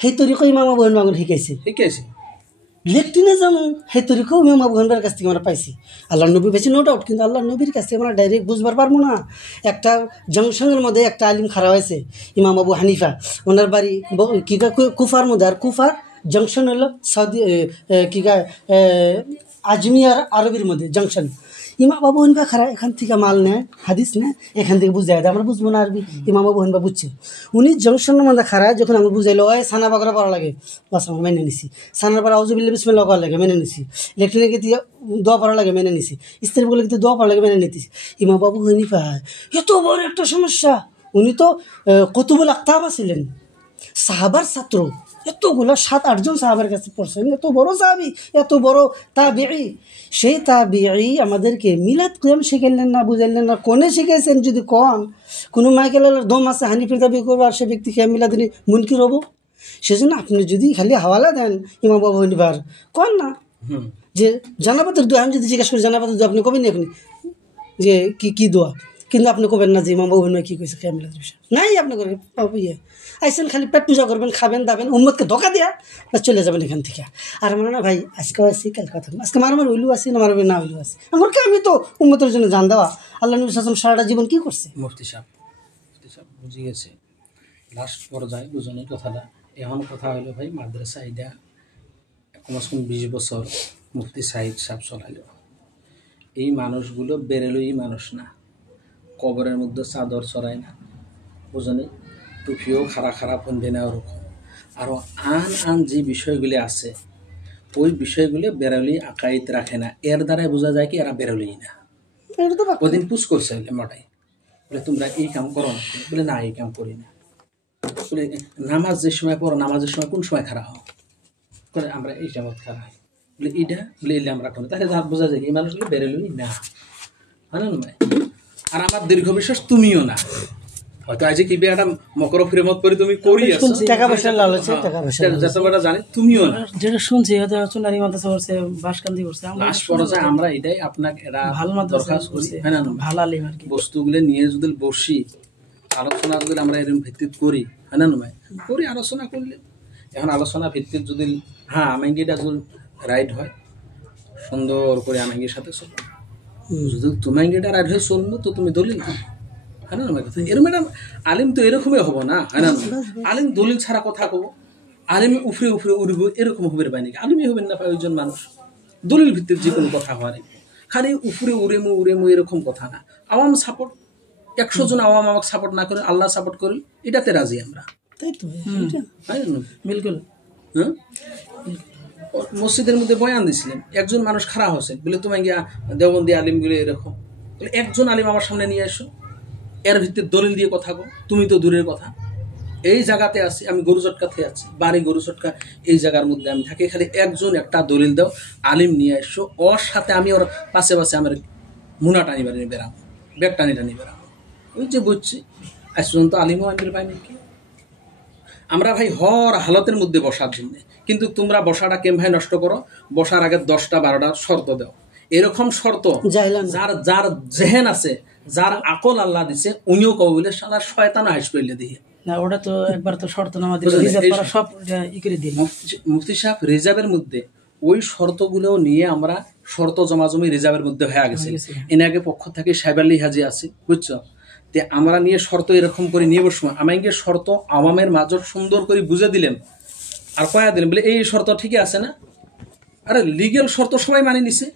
সেই তরিকা ইমাম আবু হানিফা শিখাইছে, ঠিক আছে। লেকটিনে যেমন সেই তরিকাও ইমাম আবু হানিফার কাছ থেকে আমরা পাইছি। আল্লাহ নবী পেয়েছি নো ডাউট, কিন্তু আল্লাহ নবীর কাছ থেকে আমরা ডাইরেক্ট বুঝবার পারবো না। একটা জংশনের মধ্যে একটা আলিম খাড়া হয়েছে, ইমাম আবু হানিফা, ওনার বাড়ি কী কুফার মধ্যে, আর কুফার জংশন হলো সৌদি কী আজমিয়ার আরবির মধ্যে জংশন। ইমাম আবু হানিফা খারা এখান থেকে মাল নেয়, হাদিস নেয়, এখান থেকে বুঝাই দেয়, আমরা বুঝবো না আরবি, ইমাম আবু হানিফা বুঝছে। উনি জংশনের মধ্যে খারায় যখন আমরা বুঝাইলো ওই সানা বাগরা পড়া লাগে, বাস আমরা মেনে নিছি। সানার পর আউযুবিল্লাহি বিসমিল্লাহ করা লাগে, মেনে নিছি। লেট্রিনে গিয়ে দোয়া পড়া লাগে, মেনে নিছি। স্ত্রী বলে কিন্তু দোয়া পড়া লাগে, মেনে নিতেছি। ইমাম আবু হানিফা এত বড় একটা সমস্যা, উনি তো কুতুবুল আকতাবা ছিলেন, সাহাবার ছাত্র, এতগুলো 7-8 জন সাহাবার কাছে পড়ছেন, এত বড় সাহাবি, এত বড় তাবিঈ। সেই তাবিঈ আমাদেরকে মিলাদ কিয়াম শিখাইলেন না, বুঝাইলেন না, কোনে শিখাইছেন যদি কন কোনো মাইকেল আল্লাহর দম আছে হানিফের দাবি করবো আর সে ব্যক্তি কিয়াম মিলাদ মুনকির হবো। সেজন্য আপনি যদি খালি হাওয়ালা দেন ইমাম আবু হানিফার, কন না যে জানাবাতের দোয়া, আমি যদি জিজ্ঞাসা করি জানাবাতের দোয়া আপনি কবেন না আপনি যে কি দোয়া, কিন্তু আপনি কবেন না যে ইমাম আবু হানিফা কী কইছে কিয়াম মিলাদের বিষয় নাই। আপনি করে ইয়ে আইসেন খালি পেট পূজা করবেন, খাবেন দাবেন, উম্মতকে ধোকা দেয়া বা চলে যাবেন এখান থেকে। আর আমার না ভাই আজকেও আসি কালকে থাকবো, আজকে মারামারি হইলেও আসি না মারামারি না হইলেও আসি, আমার কি আমি তো উম্মতের জন্য জান দেওয়া। আল্লাহ নবী সাল্লাল্লাহু আলাইহি ওয়াসাল্লাম সারাটা জীবন কী করছে? মুফতি সাহেব বুঝে গেছে, লাস্ট পর্যায়ে বুঝনের কথাটা। এখন কথা হলো ভাই মাদ্রাসা এটা কমসে কম 20 বছর মুফতি সাহিদ সাহেব চলাইল। এই মানুষগুলো বেরেলই মানুষ না, কবরের মধ্যে চাদর চড়ায় না, বুঝনি, টুপিও খারাপ হনবে না ওরকম। আরও আন যে বিষয়গুলি আছে ওই বিষয়গুলি বেরোলি আকাইত রাখে না, এর দ্বারাই বোঝা যায় কি এরা বেরোলেই না। ওদিন পুষ করছে মোটাই, বলে তোমরা এই কাম করো না, বলে না এই কাম করি না। বলে নামাজ যে সময় পড়ো, নামাজের সময় কোন সময় খারাপ হও, বলে আমরা এই টাইমত খারাপ হয়, বলে এইটা বলে এলে আমরা করি, তাহলে যা বোঝা যায় এই মানুষগুলো বেরোলেই না, হয় না ভাই? আর আমার দীর্ঘ বিশ্বাস তুমিও না, হয়তো আজ কি একটা মকর ফিরেমত করে তুমি করি আছো, টাকা পয়সার লালচে, টাকা পয়সা যতটা জানি তুমিও না, যেটা শুনছি হয়তো চুনারি মাদ্রাসা করছে, বাসকান্দি করছে, লাস্ট পর্যায়ে আমরা এটাই আপনাকে এরা ভালো মাদ্রাসা দরখাস্ত করি, করছে, হয় না ভালো আলিম আর কি। বস্তুগুলো নিয়ে যদি বসি আলোচনা যদি আমরা এরকম ভিত্তিত করি, হয় না ভাই, করি আলোচনা করলে। এখন আলোচনা ভিত্তিত যদি আমেঙ্গিটা যদি রাইট হয়, সুন্দর করে আমেঙ্গির সাথে চলবো, যদি তুমেঙ্গিটা রাইট হয়ে চলবো তো তুমি দলিল না, হয় না ভাই? এরকম ম্যাডাম আলিম তো এরকমই হবো না, হয় না? আলিম দলিল ছাড়া কথা কব, আলিম উফরে উড়ব, এরকম হবে পাই নাকি? আলিমই হবেন না ওইজন মানুষ, দলিল ভিত্তিক যে কোনো কথা হওয়ার, খালি উফরে উড়েমু এরকম কথা না। আওয়াম সাপোর্ট, 100 জন আওয়াম আমাকে সাপোর্ট না করে আল্লাহ সাপোর্ট করি, এটাতে রাজি আমরা, তাই তো বিলকুল। হ্যাঁ, মসজিদের মধ্যে বয়ান দিছিলেন, একজন মানুষ খারাপ হচ্ছেন, বলে তোমায় গিয়া দেওবন্দি আলিমগুলো এরকম, বলে একজন আলিম আমার সামনে নিয়ে এসো, এর ভিত্তিতে দলিল দিয়ে কথা গো, তুমি তো দূরের কথা, এই জায়গাতে আছি আমি, গরুচটকাতে আছি, বাড়ি গরুচটকা, এই জায়গার মধ্যে আমি থাকি, খালি একজন একটা দলিল দাও, আলিম নিয়ে এসো, ওর সাথে আমি ওর পাশে আমার মুনা টানি বেড়াবো, ব্যাগ টানি বেড়াবো, ওই যে বুঝছি। আজ পর্যন্ত আলিমও আনবিল পাই নাকি আমরা ভাই হর হালতের মধ্যে বসার জন্য, কিন্তু তোমরা বসাটা কেম ভাই নষ্ট করো, বসার আগে 10টা-12টা শর্ত দাও, এরকম শর্ত যার জেহেন আছে, যার আকল আল্লাহ দিছে, উনিও কবে বলে সারা শয়তান হাইস করলে দিয়ে না, ওটা তো একবার তো শর্ত নামা দিল, রিজার্ভ করা সব ই করে দিল মুফতি সাহেব। রিজার্ভের মধ্যে ওই শর্তগুলো নিয়ে আমরা শর্ত জমাজমি রিজার্ভের মধ্যে হয়ে গেছে। এর আগে পক্ষ থেকে সাহেব আলী হাজি আছে, বুঝছো, তে আমরা নিয়ে শর্ত এরকম করে নিয়ে বসবো, আমাকে শর্ত আওয়ামের মাঝে সুন্দর করে বুঝে দিলেন আর কয়া দিলেন, বলে এই শর্ত ঠিকই আছে না, আরে লিগেল শর্ত সবাই মানে নিছে,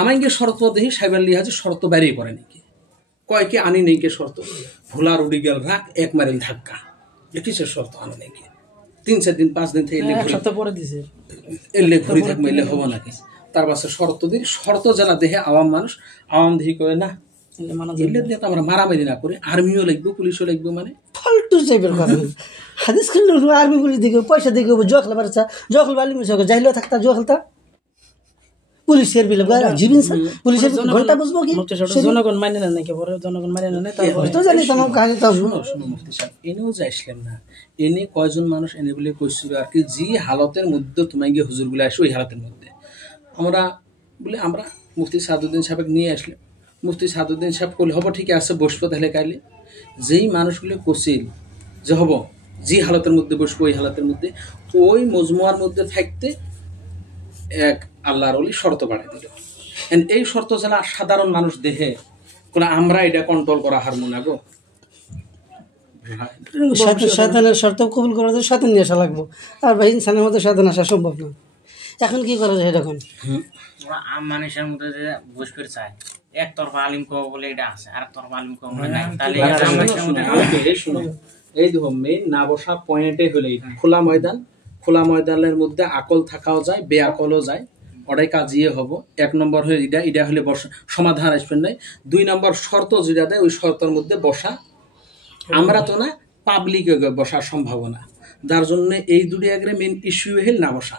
আমাকে শর্ত দেখি সাহেব আলী হাজি শর্ত বাইরেই করে নাকি, কয় কি আনি নেই কে শর্ত, ভোলার উড়ি গেল রাখ, 1 মাইল ধাক্কা, কিসের শর্ত আনো নাকি, 3-4 দিন 5 দিন থেকে এলে ঘুরি থাকবো, এলে হবো নাকি? তার পাশে শর্ত দিই, শর্ত যারা দেহে আওয়াম মানুষ, আওয়াম দেখি করে না, আমরা মারামারি না করে আর্মিও লাগবো, পুলিশও লাগবো, মানে ফালতু টাইপের কথা। হাদিস খেললে আর্মি পুলিশ দিকে পয়সা দিকে জোয়া খেলা পারছা, জোয়া খেলবা আলিম যাইলেও থাকতা জোয়া খেলতা, পুলিশের বিলে জীবিন পুলিশের ঘন্টা বুঝবো কি জনগণ মানে না নাকি, জনগণ মানে না, তো জানি তোমার কাহিনী তো শুনো মুফতি সাহেব, এনেও যাইছিলেন না, এনে কয়জন মানুষ এনে বলে কইছিল আর কি, যে হালতের মধ্যে তোমায় গিয়ে হুজুর গুলো আসো, ওই হালতের মধ্যে আমরা বলে আমরা মুফতি সাদুদ্দিন সাহেব নিয়ে আসলে, মুফতি সাদুদ্দিন সাহেব করলে হবো ঠিক আছে বসবো, তাহলে কাইলে যেই মানুষগুলো কছিল যে হবো, যে হালতের মধ্যে বসবো ওই হালতের মধ্যে, ওই মজমুয়ার মধ্যে থাকতে এক আল্লাহর ওলি শর্ত বাড়িয়ে দিল। এই শর্ত যারা সাধারণ মানুষ দেখে কোন আমরা এটা কন্ট্রোল করা হারমো না গো। শয়তানের শর্ত কবুল করার জন্য শয়তান নিয়ে আসা লাগবো, আর ভাই ইনসানের মধ্যে শয়তান আসা সম্ভব না। এখন কি করা যায় এখন? ওরা আম মানুষের মধ্যে যে বসবে চায় একতরফা আলিম কো বলে এটা আছে, আর একতরফা আলিম কো বলে নাই, তাহলে এই দেখো মেইন না বসা পয়েন্টে হলে খোলা ময়দান, খোলা ময়দানের মধ্যে আকল থাকাও যায়, বেআকলও যায়, ওটাই কাজিয়ে হব। 1 নম্বর হয়ে এটা হলে বসা সমাধান আসবেন নাই। 2 নম্বর শর্ত যেটা দেয় ওই শর্তের মধ্যে বসা আমরা তো না, পাবলিক বসার সম্ভাবনা, যার জন্য এই দুটি আগে মেইন ইস্যু হল না বসা।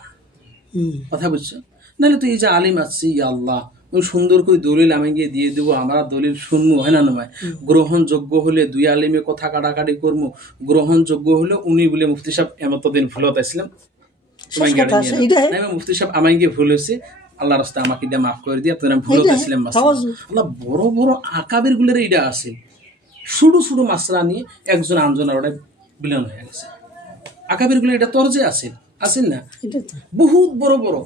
কথা বুঝছো? নাহলে তো এই যে আলিম আছি আল্লাহ ওই সুন্দর করে দলিল আমি গিয়ে দিয়ে দেবো, আমরা দলিল শুনবো, হয় না নয়? গ্রহণযোগ্য হলে 2 আলিমে কথা কাটাকাটি করবো, গ্রহণযোগ্য হলে উনি বলে মুফতি সাহেব এমতদিন ভুল হতাইছিলাম, মুফতি সাহেব আমায় গিয়ে ভুল হয়েছে, আল্লাহ রাস্তা আমাকে এটা মাফ করে দিয়ে আপনার ভুল হতেছিলাম। আল্লাহ বড় বড় আকাবের গুলের এইটা আছে, শুধু শুধু মাসলা নিয়ে একজন আনজনের ওটা বিলন হয়ে গেছে। আকাবের গুলো এটা তোর যে আসেন না, বহুত বড় বড়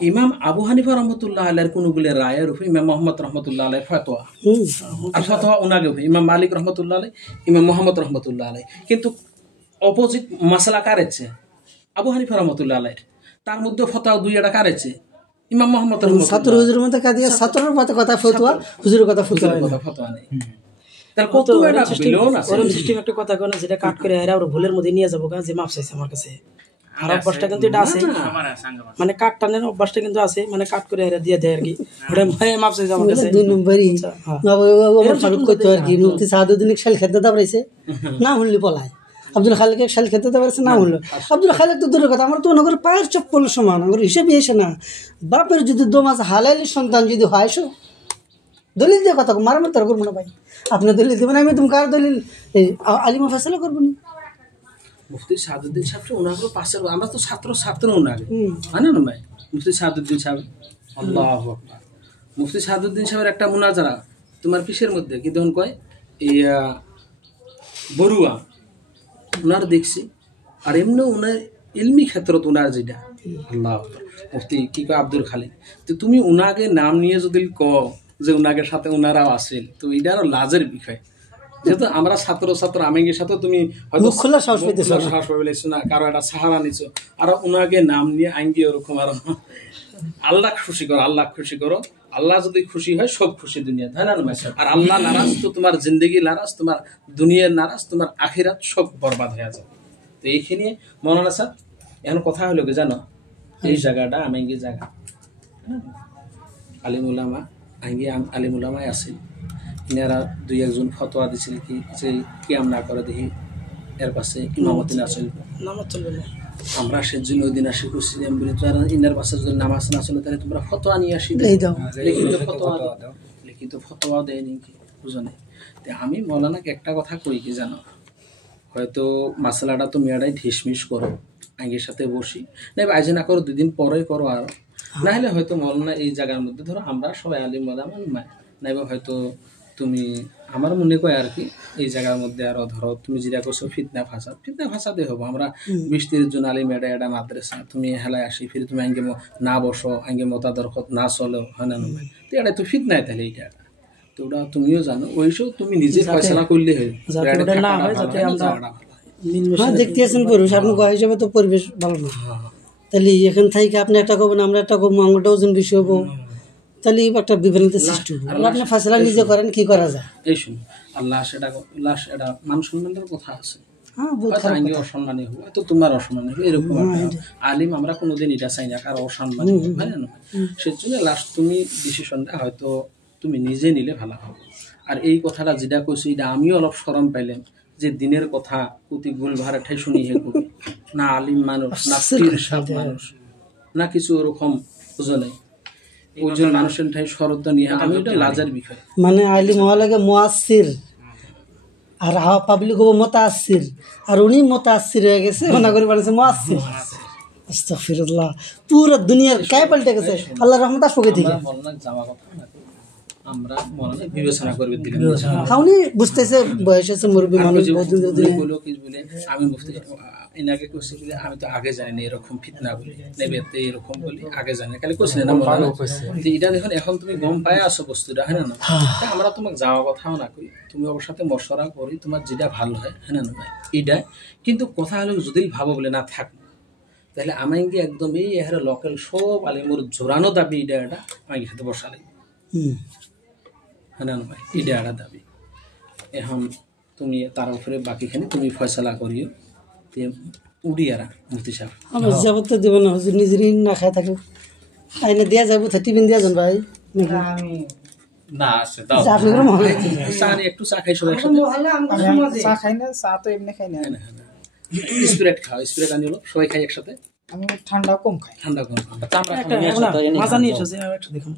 ইমাম আবু হানিফা রহমতুল্লাহ আলাইহির কোনগুলো রায়ের উপর ইমাম মোহাম্মদ রহমতুল্লাহ আলাইহির ফতোয়া, আর ফতোয়া উনাকে ইমাম মালিক রহমতুল্লাহ আলাইহি, ইমাম মোহাম্মদ রহমতুল্লাহ আলাইহি, কিন্তু অপোজিট মাসলা কারেছে আবু হানিফা রহমতুল্লাহ আলাইহির, তার মধ্যে ফতোয়া 2টা কারেছে ইমাম মোহাম্মদ রহমতুল্লাহ। ছাত্র হুজুরের মধ্যে কাদিয়া ছাত্রের কথা ফতোয়া, হুজুরের কথা ফতোয়া নেই। তার কত এটা বিলন আছে। ওরম সিস্টেম একটা কথা কোন যেটা কাট করে আইরা আর ভুলের মধ্যে নিয়ে যাবো যে মাপ চাইছে আমার কাছে, আর অভ্যাসটা কিন্তু এটা আছে, মানে কাট টানের অভ্যাসটা কিন্তু আছে, মানে কাট করে আইরা দিয়ে দেয় আর কি, ওটা মাপ চাইছে আমার কাছে। 2 নম্বরই ওমর ফারুক কইতো আর কি, মুফতি সাদউদ্দিন শাল খেতে দাবরাইছে না হইলি পলায়, আব্দুল খালেক শাল খেতে দাবরাইছে না হইলো, আব্দুল খালেক তো দূরের কথা, আমরা তো নগর পায়ের চপ্পল সমান, আমার হিসেবে এসে না, বাপের যদি 2 মাস হালালি সন্তান যদি হয় দলিল দিয়ে কথা মারামার তার করবো না ভাই, আপনি দলিল দেবেন, আমি তুমি কার দলিল আলিমা ফেসলা করবো না। মুফতি সাদউদ্দিন সাহেব ওনাগুলো পাশের, আমরা তো ছাত্র ওনাকে হয় না ভাই। মুফতি সাদউদ্দিন সাহেব আল্লাহু আকবার, মুফতি সাদউদ্দিন সাহেবের একটা মুনাজারা তোমার কিসের মধ্যে কি তখন কয় এই বড়ুয়া ওনার দেখছি, আর এমনি ওনার ইলমি ক্ষেত্রত ওনার যেটা আল্লাহু আকবার মুফতি কি কয় আব্দুল খালেক, তো তুমি ওনাকে নাম নিয়ে যদি যে ওনাকে সাথে ওনারাও আসেন, তো এটা আরো লাজের বিষয়, যেহেতু আমরা ছাত্র আমেঙ্গের সাথে তুমি হয়তো সাহস পাইছো না, কারো একটা সাহারা নিছো, আর ওনাকে নাম নিয়ে আইঙ্গি ওরকম আর আল্লাহ খুশি করো, আল্লাহ যদি খুশি হয় সব খুশি দুনিয়া, তাই না? আর আল্লাহ নারাজ তো তোমার জিন্দগি নারাজ, তোমার দুনিয়ার নারাজ, তোমার আখিরাত সব বরবাদ হয়ে যাবে। তো এইখানে মৌলানা স্যার এখন কথা হলো কি জানো, এই জায়গাটা আমেঙ্গি জায়গা, আলিমুলামা আলিমুলামায় আছে, ইনারা 2-1জন ফতোয়া দিছিল কি যে কিয়াম না করে দেখি এর পাশে ইমামতি না চলবে, নামাজ চলবে না। আমরা সেদিন ওই দিন আসি করছি ইনার পাশে যদি নামাজ না চলে তাহলে তোমরা ফতোয়া নিয়ে আসি, লিখিত ফতোয়া দেয়নি কি বুঝো না। আমি মৌলানাকে একটা কথা কই কি জানো, হয়তো মাসালাটা তো মেয়েরাই ঢিসমিস করো, আগের সাথে বসি না আজ না করো 2 দিন পরে করো, আর না হলে হয়তো মৌলানা এই জায়গার মধ্যে ধরো আমরা সবাই আলিম নাইবা হয়তো তুমি আমার মনে কয় আর কি এই জায়গার মধ্যে আরো ধরো তুমি যেটা করছো ফিতনা ফাসাদে হবো, আমরা 20-30 জন আলিম এটা মাদ্রাসা, তুমি হেলায় আসি ফিরে তুমি আঙ্গে না বসো, আঙ্গে মতাদর্শত না চলো, হয় না নয়, তো এটা তো ফিতনায় তাহলে এইটা তো ওটা তুমিও জানো, ওইসব তুমি নিজে ফয়সালা করলে হয় দেখতে আছেন পরিবেশ, আপনি কয় হিসাবে তো পরিবেশ ভালো না, তাহলে এখান থেকে আপনি একটা করবেন আমরা একটা করবো, আমারটা ওজন বেশি হবো, তাহলে একটা বিভ্রান্তির সৃষ্টি হবে। আপনি ফয়সালা নিজে করেন, কি করা যায়? এই শুনুন আল্লাহ সেটা মান সম্মানের কথা আছে, অসম্মানী হবো তো তোমার অসম্মানী হবে এরকম আলিম আমরা কোনোদিন এটা চাই না কারো অসম্মান, হয় না? সেজন্য লাস্ট তুমি ডিসিশনটা হয়তো তুমি নিজে নিলে ভালো হবে। আর এই কথাটা যেটা কইছি এটা আমিও অলপ শরম পাইলাম যে দিনের কথা প্রতি ভুল ভাড়া ঠাই শুনি হে কবি না আলিম মানুষ না পীর সাহেব মানুষ না কিছু ওরকম বুঝো নাই, ওইজন মানুষের ঠাই শরত নিয়ে আমি এটা লাজের বিষয়, মানে আলিম হওয়া লাগে মুয়াসসির আর পাবলিক হবো মুতাআসসির, আর উনি মুতাআসসির হয়ে গেছে মনে করে বানাইছে মুয়াসসির। আস্তাগফিরুল্লাহ, পুরো দুনিয়ার কায় পাল্টে গেছে, আল্লাহর রহমত আসবে থেকে। আমরা মনে হয় বিবেচনা করবে দিলাম খাওনি বুঝতেছে বয়স আছে মুরব্বী মানুষ বহুদিন ধরে বলো কি বলে আমি মুফতি এনাকে কইছি বলে আমি তো আগে জানি না এরকম ফিতনা বলি নেবেতে এরকম বলি আগে জানি খালি কইছি না মনে তো এটা দেখুন এখন তুমি গম পায় আসো বস্তুটা হ্যাঁ না তা আমরা তোমাকে যাওয়া কথাও না কই তুমি ওর সাথে মশওয়ারা করি তোমার যেটা ভালো হয় হ্যাঁ না ভাই এটা কিন্তু কথা হলো যদি ভাবো বলে না থাক তাহলে আমি কি একদম এই এর লোকাল সব আলিমুর জোরানো দাবি এটা আমি সাথে বসালাই হ্যাঁ না ভাই এটা একটা দাবি এখন তুমি তার উপরে বাকিখানে তুমি ফয়সালা করিও উড়িয়ারা মুফতি সাহেব আমার যাবত তো দেব না হুজুর নিজেরই না খায় থাকে আইনে দেয়া যাবো টিফিন দেয়া যান ভাই আমি না আছে দাও আপনি করে মহলে চা নিয়ে একটু চা খাই সবাই একসাথে চা খাই না, চা তো এমনি খাই না। স্প্রেড খাও স্প্রেড আনিলো সবাই খাই একসাথে আমি ঠান্ডা কম খাই। ঠান্ডা কম চামড়া খাওয়া নিয়ে আসো তো এনে মাজা নিয়ে এসেছে একটু দেখুন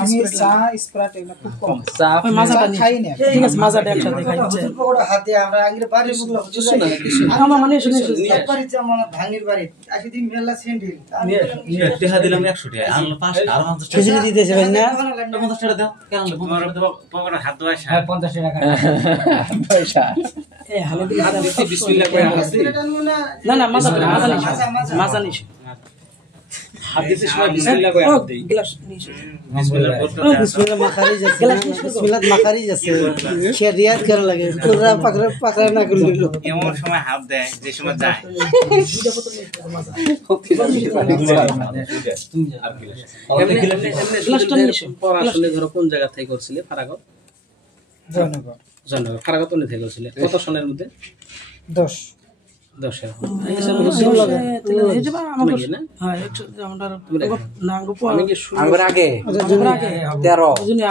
আমি চা স্প্রাইট এগুলো খুব কম খাই। চা ওই মাজাটা খাই না। ঠিক আছে মাজাটা একসাথে খাইছে হাতে আমরা আগের বাড়ি বুগলা কিছু না কিছু না। আমার মানে শুনে বাড়ি আমরা ভাঙির বাড়ি আসি দিন মেলা সেন্ডিল টেহা দিলাম 100 টাকা আনলো 5 আর 50 টাকা খিচুড়ি দিতেছে ভাই না 50 টাকা দাও কেন আনলো তোমার পকেটে হাত ধোয়া আসা 50 টাকা পয়সা এই হালে দিয়ে হাত দিতে বিসমিল্লাহ করে হাসি না না মাজা নিছে হাত দিতে সময় বিসমিল্লাহ করে হাত দেই গ্লাস নিছে বিসমিল্লাহ মাখারি যাচ্ছে বিসমিল্লাহ মাখারি যাচ্ছে সে রিয়াজ করা লাগে পুরা পাকড়া না করে দিল এমন সময় হাত দেয় যে সময় যায় পড়াশোনা ধরো কোন জায়গা থেকে করছিলে ফারাগত জয়নগর জানগর ফারাগত নে থেকে করছিলে কত সনের মধ্যে 10 10 এই যে আমাকে না হ্যাঁ একটু আমরা না গো আমি কি শুরু আমার আগে 13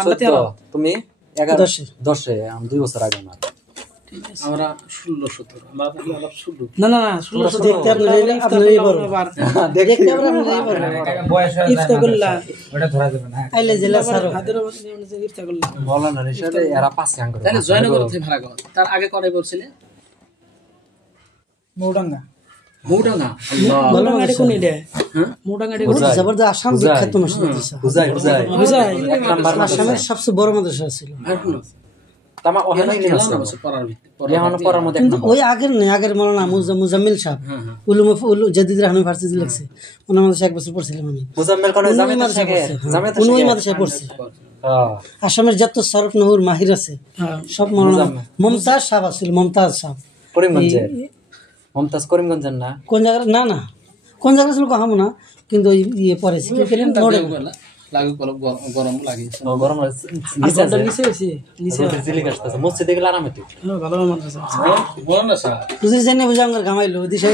14 তুমি 11 10 আমি 2 বছর আগে আমার আমরা 16 17 আমরা তাহলে আলাপ শুরু না না না 16 দেখতে আপনারই বড় দেখতে আপনারই বড় ইফতাকুল্লাহ ওটা ধরা যাবে না আইলে জেলা স্যার হাতের মধ্যে নিয়ে ইফতাকুল্লাহ বলা না রিসাতে এরা পাশে আঙ্গুর তাহলে জয়নগর থেকে ফারাগত তার আগে করে বলছিলে মৌডাঙ্গা মুডাঙ্গা আল্লাহ মোটাঙ্গাড়ি কোন এটা হ্যাঁ মোটাঙ্গাড়ি জবরদস্ত আসাম বিখ্যাত মাদ্রাসা বুঝাই বুঝাই এক নাম্বার আসামের সবচেয়ে বড় মাদ্রাসা ছিল তামা ওখানে নিয়ে আসলো পড়ার ভিতরে এখন পড়ার মধ্যে এক কিন্তু নাম্বার ওই আগের নেই আগের মৌলানা মুজাম্মিল সাহেব উলুম জাদিদ রহমান ফার্সি লাগছে ওনার মাদ্রাসা 1 বছর পড়ছিলাম আমি মুজাম্মেল কোন জামিয়াত থেকে জামিয়াত উনি ওই মাদ্রাসায় পড়ছে হ্যাঁ আসামের যত সরফ নহর মাহির আছে সব মৌলানা মমতাজ সাহেব আছিল মমতাজ সাহেব করিমগঞ্জের মমতাজ করিমগঞ্জের না কোন জায়গা না না কোন জায়গা ছিল কহামো না কিন্তু ওই ইয়ে পড়েছি কি পেলেন নোড়ে লাগু কলম গরম লাগে গরম নিচে আছে নিচে আছে নিচে জিলি কাটতেছে মসজিদে গেলে আরামে তুই ভালো মাদ্রাসা বল না স্যার বুঝি জানি বুঝাঙ্গার ঘামাইলো দিশা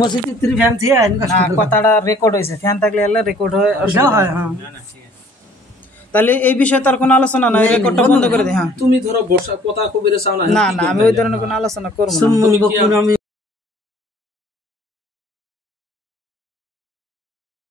মসজিদে 3 ফ্যান থিয়া না কথাটা রেকর্ড হয়েছে, ফ্যান থাকলে এলে রেকর্ড হয় হয় হ্যাঁ তাহলে এই বিষয়ে তার কোনো আলোচনা নাই, রেকর্ডটা বন্ধ করে দে। হ্যাঁ তুমি ধরো বর্ষা কথা কবিরে চাও না না না আমি ওই ধরনের কোনো আলোচনা করবো না। আমি